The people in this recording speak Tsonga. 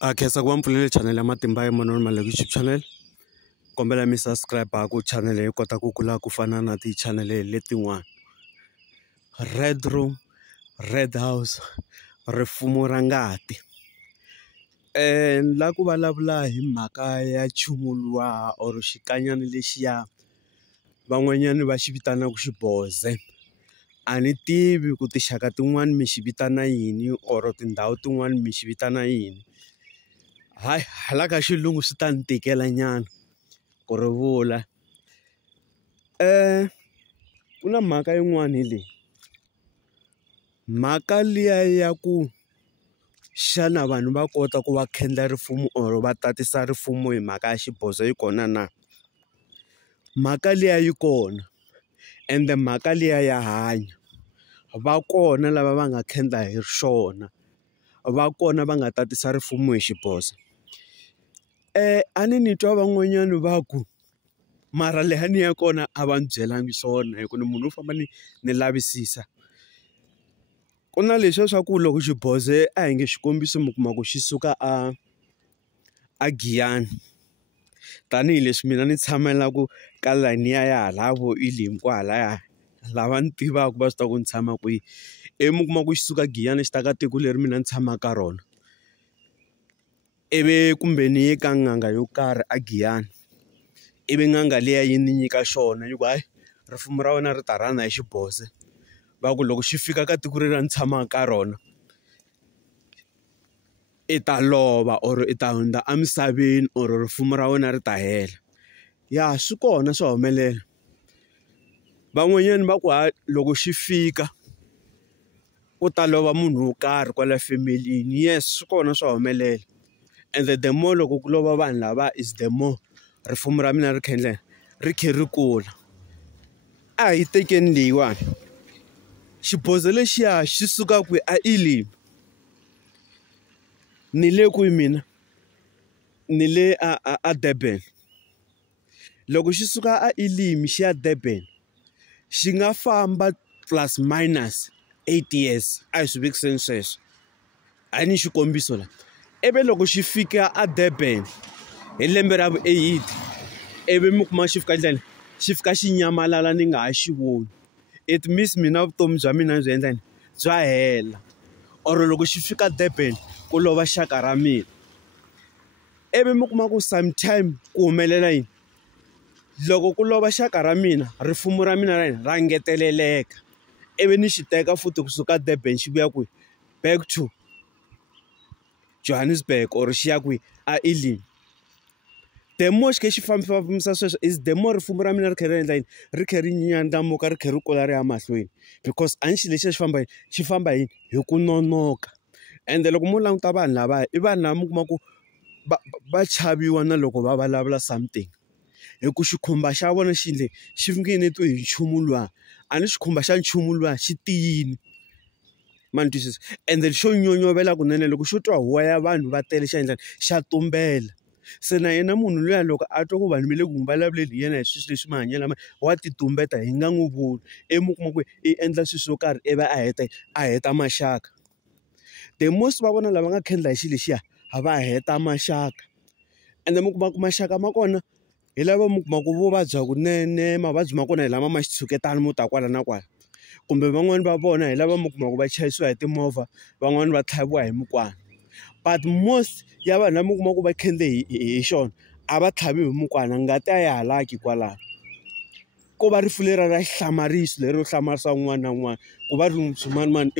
Khensa ku va mpfulele channel ya Matimba ya Manoni Maluleke YouTube channel. Kombela mi subscribe ku channel yi kota ku kula ku fana na ti-channel letin'wana. Red Room, Red House, rifumo ra ngati. La ku vulavula hi mhaka ya nchumu luwa or xikanyana lexiya van'wanyani va xi vitanaka xiboze. A ni tivi ku tinxaka tin'wani mi xi vitana yini or tindhawu tin'wani mi xi vitana yini. Hayi hala ka xilungu swi ta ni tikela nyana ku ri vula. Ku na mhaka yin'wani leyi. Mhaka liya ya ku xana vanhu va kota ku va khendla rifumo or va tatisa rifumo hi mhaka ya xibozo yi kona na? Mhaka liya yi kona ende mhaka liya ya hanya. Va kona lava va nga khendla hi xona. Va kona va nga tatisa rifumo hi xibozo. A ni twa van'wanyani va ku mara lehani ya kona a va ni byelangi swona hi ku ni munhu u famba ni lavisisa. Ku na leswiya swa ku loko xiboze a hi nge xikombiso mi kuma ku xi suka a Giyani. Tanihileswi mina ni tshamelaka ka layini ya hala vo Elim kwahalaya lava ni tivaka va swi tiva ku ni tshama kwihi. Mi kuma ku xi suka Giyani xi ta ka tiko leri mina ni tshamaka ka rona. Ivi kumbe ni ye ka n'anga yo karhi a Giyani. Ivi n'anga liya yi ni nyika xona yi ku hayi rifumo ra wena ri ta rhana hi xiboze. Va ku loko xi fika ka tiko leri ni tshamaka ka rona i ta lova or i ta hundza emisaveni or rifumo ra wena ri ta hela. Ya swi kona swa humelela. Van'wanyani va ku hayi loko xi fika ku ta lova munhu wo karhi kwala femelini. Yes swi kona swa humelela. Ende the more loko ku lova vanhu lava is the more rifumo ra mina ri khe ri kula. A hi tekeni leyiwani. Xiboze lexiya xi suka kwihi a Elim. Ni le kwihi mina? Ni le a Durban. Loko xi suka a Elim xi ya Durban xi nga famba plus minus 8 years. A hi swi vekiseni sweswo. A ni xikombiso la. Ivi loko xi fika a Durban hi lembe ra vu-8 ivi mi kuma xi fika ndleni xi fika xi nyamalala ni nga ha xi voni. It means mina vutomi bya mina byi endlani bya hela. Or loko xi fika Durban ku lova xaka ra mina. Ivi mi kuma ku sometime ku humelela yini? Loko ku lova xaka ra mina rifumo ra mina ra ngeteleleka. Ivi ni xi teka futhi kusuka Durban xi vuya kwihi? Back to Johannesburg or xi ya kwihi? A Elim. The more xi khe xi fambisa sweswo is the more rifumo ra mina ri khe ri endla yini? Ri khe ri nyandzamuka ri khe ri kula ri ya mahlweni. Because a ni xi lexiya xi famba yini? Hi ku nonoka. Ende loko mo languta vanhu lavaya i vanhu lava mi kuma ku va chaviwa na loko va vulavula something. Hi ku xikhumba xa vona xi fingenetiwe hi nchumu luwa. A ni xikhumba xa nchumu luwa xi tiyini. Ma ni twisisa? Ende xo nyonyovela kunene loko xo twa huwa ya vanhu va tele xa endlani xa tumbela. Se na yena munhu luya loko a twa ku vanhu va le ku vulavuleni hi yena hi swilo leswi mahanyelo lama wa ti tumbeta hi nga n'wi voni. Mi kuma ku i endla swilo swo karhi ivi a heta maxaka. The most va vona lava nga khendla hi xilo lexiya a va heta maxaka. Ende mi kuma ku maxaka ma kona hi lava mi kuma ku vo vabya kunene mavabyi ma kona hi lama ma xitshuketana mo ta kwala na kwala. Kumbe van'wani va vona hi lava mi kuma ku va chayisiwa hi timovha van'wani va tlhaviwa hi mukwana. But most ya vanhu lava mi kuma ku va khendle hi xona a va tlhaviwi hi mukwana ngati a ya halaki kwalaho. Ko va rifu leriya ra xihlamariso lero hlamarisa un'wana na un'wana ku va ri swimanimani